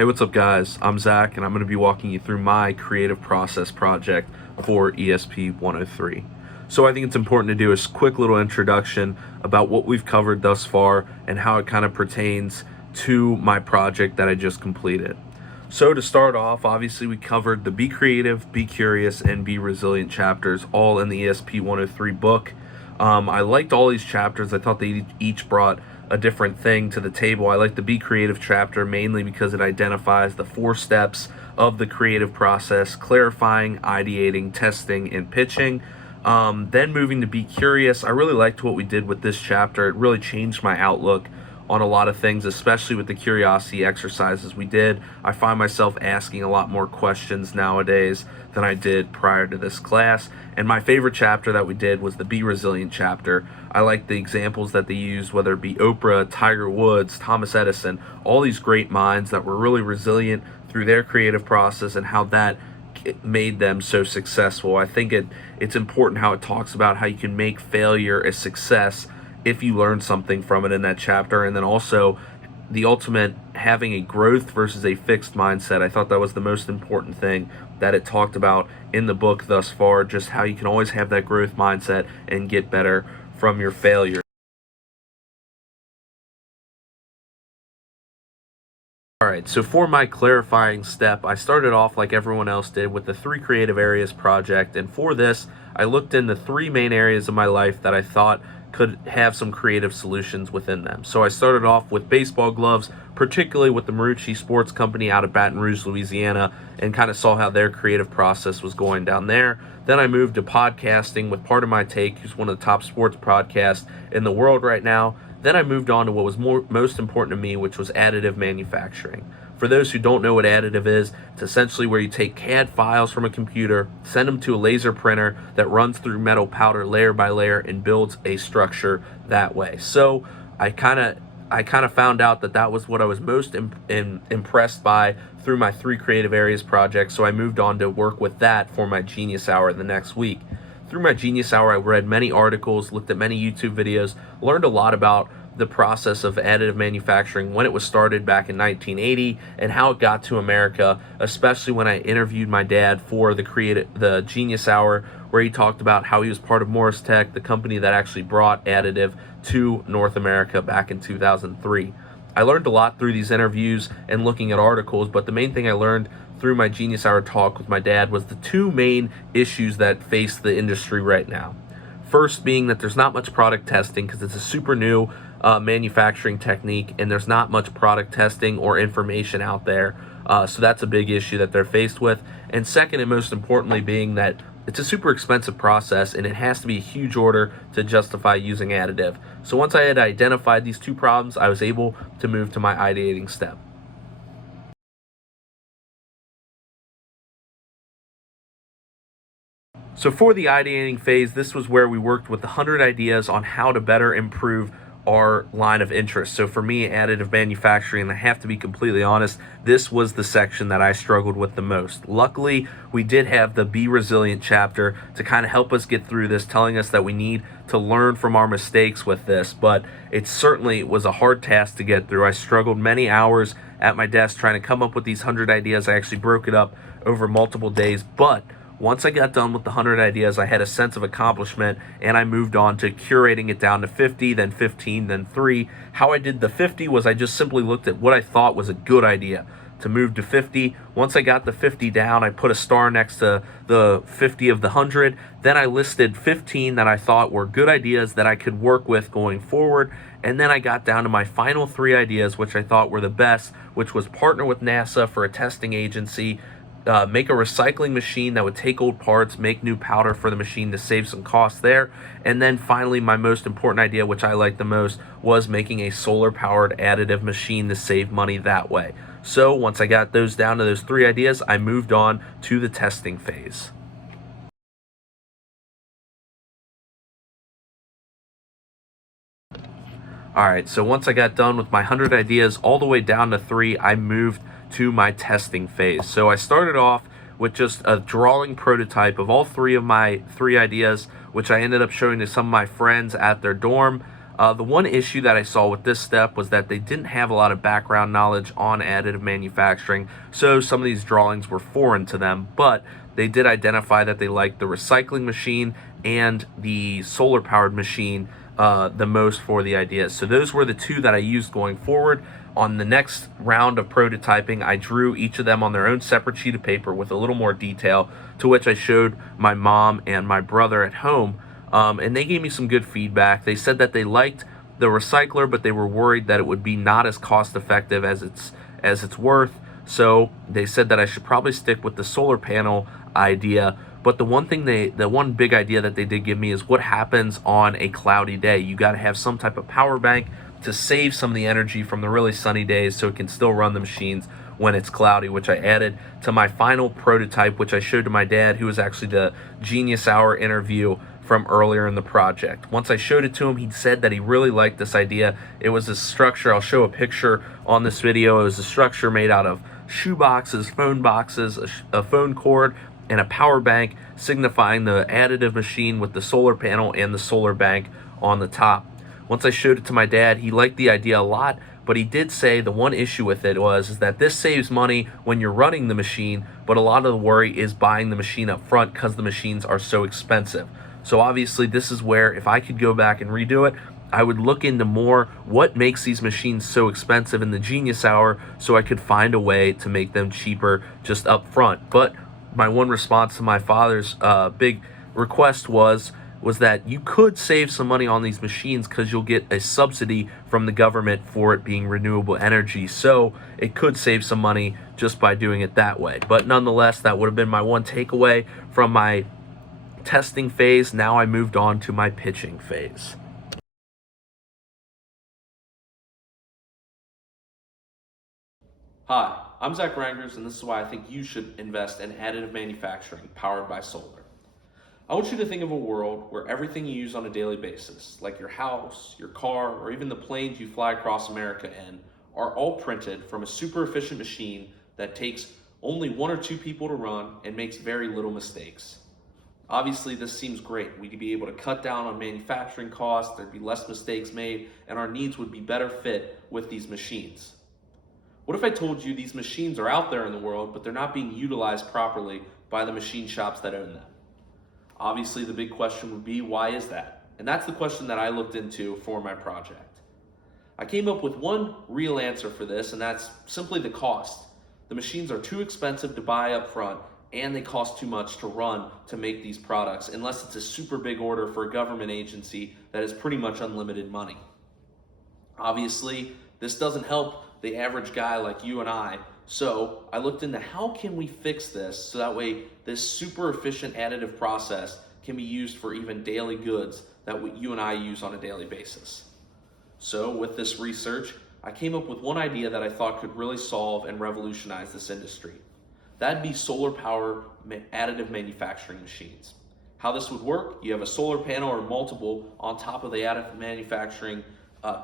Hey, what's up guys? I'm Zach and I'm going to be walking you through my creative process project for ESP 103. So I think it's important to do a quick little introduction about what we've covered thus far and how it kind of pertains to my project that I just completed. So to start off, obviously we covered the Be Creative, Be Curious, and Be Resilient chapters all in the ESP 103 book. I liked all these chapters. I thought they each brought a different thing to the table. I like the Be Creative chapter mainly because it identifies the 4 steps of the creative process: clarifying, ideating, testing, and pitching. Then moving to Be Curious, I really liked what we did with this chapter. It really changed my outlook on a lot of things, especially with the curiosity exercises we did. I find myself asking a lot more questions nowadays than I did prior to this class. And my favorite chapter that we did was the Be Resilient chapter. I like the examples that they used, whether it be Oprah, Tiger Woods, Thomas Edison, all these great minds that were really resilient through their creative process and how that made them so successful. I think it's important how it talks about how you can make failure a success if you learn something from it in that chapter. And then also the ultimate, having a growth versus a fixed mindset. I thought that was the most important thing that it talked about in the book thus far, just how you can always have that growth mindset and get better from your failure. Alright, so for my clarifying step, I started off like everyone else did with the 3 creative areas project, and for this I looked into 3 main areas of my life that I thought could have some creative solutions within them. So I started off with baseball gloves, particularly with the Marucci Sports Company out of Baton Rouge, Louisiana, and kind of saw how their creative process was going down there. Then I moved to podcasting with Part of My Take, who's one of the top sports podcasts in the world right now. Then I moved on to what was most important to me, which was additive manufacturing. For those who don't know what additive is, it's essentially where you take CAD files from a computer, send them to a laser printer that runs through metal powder layer by layer and builds a structure that way. So I kind of found out that was what I was most impressed by through my 3 creative areas project. So I moved on to work with that for my Genius Hour the next week. Through my Genius Hour, I read many articles, looked at many YouTube videos, learned a lot about the process of additive manufacturing, when it was started back in 1980 and how it got to America, especially when I interviewed my dad for the Genius Hour, where he talked about how he was part of Morris Tech, the company that actually brought additive to North America back in 2003. I learned a lot through these interviews and looking at articles, but the main thing I learned through my Genius Hour talk with my dad was the 2 main issues that face the industry right now. First being that there's not much product testing because it's a super new manufacturing technique, and there's not much product testing or information out there. So that's a big issue that they're faced with. And second, and most importantly, being that it's a super expensive process and it has to be a huge order to justify using additive. So once I had identified these 2 problems, I was able to move to my ideating step. So for the ideating phase, this was where we worked with 100 ideas on how to better improve our line of interest. So for me, additive manufacturing, and I have to be completely honest, this was the section that I struggled with the most. Luckily, we did have the Be Resilient chapter to kind of help us get through this, telling us that we need to learn from our mistakes with this, but it certainly was a hard task to get through. I struggled many hours at my desk trying to come up with these 100 ideas. I actually broke it up over multiple days, but once I got done with the 100 ideas, I had a sense of accomplishment, and I moved on to curating it down to 50, then 15, then 3. How I did the 50 was I just simply looked at what I thought was a good idea to move to 50. Once I got the 50 down, I put a star next to the 50 of the 100. Then I listed 15 that I thought were good ideas that I could work with going forward. And then I got down to my final 3 ideas, which I thought were the best, which was partner with NASA for a testing agency, make a recycling machine that would take old parts, make new powder for the machine to save some costs there. And then finally, my most important idea, which I liked the most, was making a solar-powered additive machine to save money that way. So once I got those down to those 3 ideas, I moved on to the testing phase. Alright, so once I got done with my 100 ideas all the way down to 3, I moved to my testing phase. So I started off with just a drawing prototype of all 3 of my 3 ideas, which I ended up showing to some of my friends at their dorm. The one issue that I saw with this step was that they didn't have a lot of background knowledge on additive manufacturing, so some of these drawings were foreign to them, but they did identify that they liked the recycling machine and the solar powered machine the most for the ideas. So those were the two that I used going forward. On the next round of prototyping, I drew each of them on their own separate sheet of paper with a little more detail, to which I showed my mom and my brother at home, and they gave me some good feedback. They said that they liked the recycler, but they were worried that it would be not as cost effective as it's worth. So they said that I should probably stick with the solar panel idea. But the one big idea that they did give me is what happens on a cloudy day. You got to have some type of power bank to save some of the energy from the really sunny days so it can still run the machines when it's cloudy, which I added to my final prototype, which I showed to my dad, who was actually the Genius Hour interview from earlier in the project. Once I showed it to him, he said that he really liked this idea. It was a structure, I'll show a picture on this video, it was a structure made out of shoe boxes, a phone cord, and a power bank, signifying the additive machine with the solar panel and the solar bank on the top. Once I showed it to my dad, he liked the idea a lot, but he did say the one issue with it is that this saves money when you're running the machine, but a lot of the worry is buying the machine up front because the machines are so expensive. So obviously this is where, if I could go back and redo it, I would look into more what makes these machines so expensive in the Genius Hour, so I could find a way to make them cheaper just up front. But my one response to my father's big request was that you could save some money on these machines because you'll get a subsidy from the government for it being renewable energy. So it could save some money just by doing it that way. But nonetheless, that would have been my one takeaway from my testing phase. Now I moved on to my pitching phase. Hi, I'm Zach Rangers, and this is why I think you should invest in additive manufacturing powered by solar. I want you to think of a world where everything you use on a daily basis, like your house, your car, or even the planes you fly across America in, are all printed from a super efficient machine that takes only 1 or 2 people to run and makes very little mistakes. Obviously, this seems great. We could be able to cut down on manufacturing costs, there'd be less mistakes made, and our needs would be better fit with these machines. What if I told you these machines are out there in the world, but they're not being utilized properly by the machine shops that own them? Obviously, the big question would be, why is that? And that's the question that I looked into for my project. I came up with one real answer for this, and that's simply the cost. The machines are too expensive to buy up front, and they cost too much to run to make these products, unless it's a super big order for a government agency that has pretty much unlimited money. Obviously, this doesn't help the average guy like you and I. So I looked into how can we fix this so that way this super efficient additive process can be used for even daily goods that you and I use on a daily basis. So with this research, I came up with one idea that I thought could really solve and revolutionize this industry. That'd be solar power additive manufacturing machines. How this would work, you have a solar panel or multiple on top of the additive manufacturing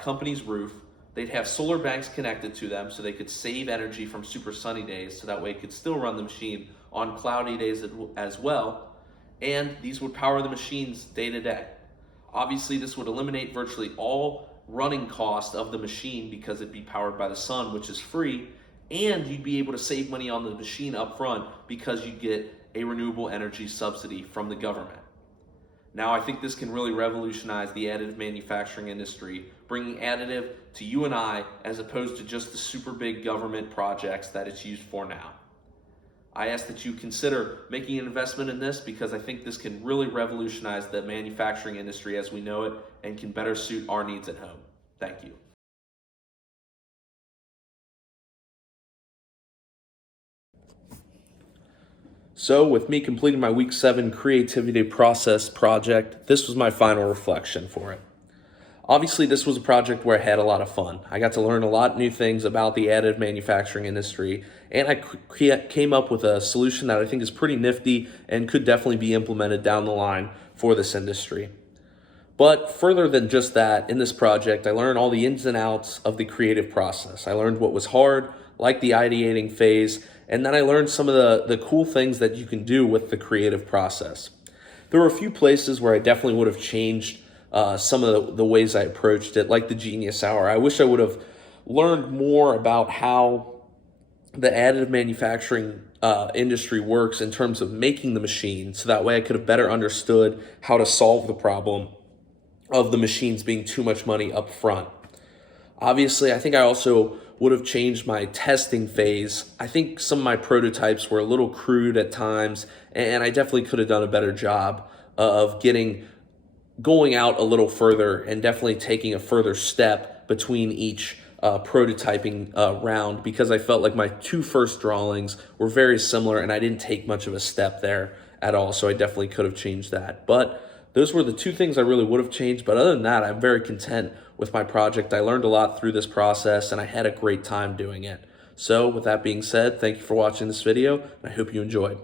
company's roof. They'd have solar banks connected to them so they could save energy from super sunny days, so that way it could still run the machine on cloudy days as well. And these would power the machines day to day. Obviously, this would eliminate virtually all running cost of the machine because it'd be powered by the sun, which is free, and you'd be able to save money on the machine up front because you get a renewable energy subsidy from the government. Now, I think this can really revolutionize the additive manufacturing industry, bringing additive to you and I as opposed to just the super big government projects that it's used for now. I ask that you consider making an investment in this because I think this can really revolutionize the manufacturing industry as we know it and can better suit our needs at home. Thank you. So with me completing my week 7 creativity process project, this was my final reflection for it. Obviously, this was a project where I had a lot of fun. I got to learn a lot of new things about the additive manufacturing industry, and I came up with a solution that I think is pretty nifty and could definitely be implemented down the line for this industry. But further than just that, in this project, I learned all the ins and outs of the creative process. I learned what was hard, like the ideating phase, and then I learned some of the cool things that you can do with the creative process. There were a few places where I definitely would have changed some of the ways I approached it, like the Genius Hour. I wish I would have learned more about how the additive manufacturing industry works in terms of making the machine, so that way I could have better understood how to solve the problem of the machines being too much money up front. Obviously, I think I also would have changed my testing phase. I think some of my prototypes were a little crude at times, and I definitely could have done a better job of going out a little further and definitely taking a further step between each prototyping round, because I felt like my two first drawings were very similar and I didn't take much of a step there at all. So I definitely could have changed that. But those were the two things I really would have changed. But other than that, I'm very content with my project. I learned a lot through this process and I had a great time doing it. So with that being said, thank you for watching this video and I hope you enjoyed.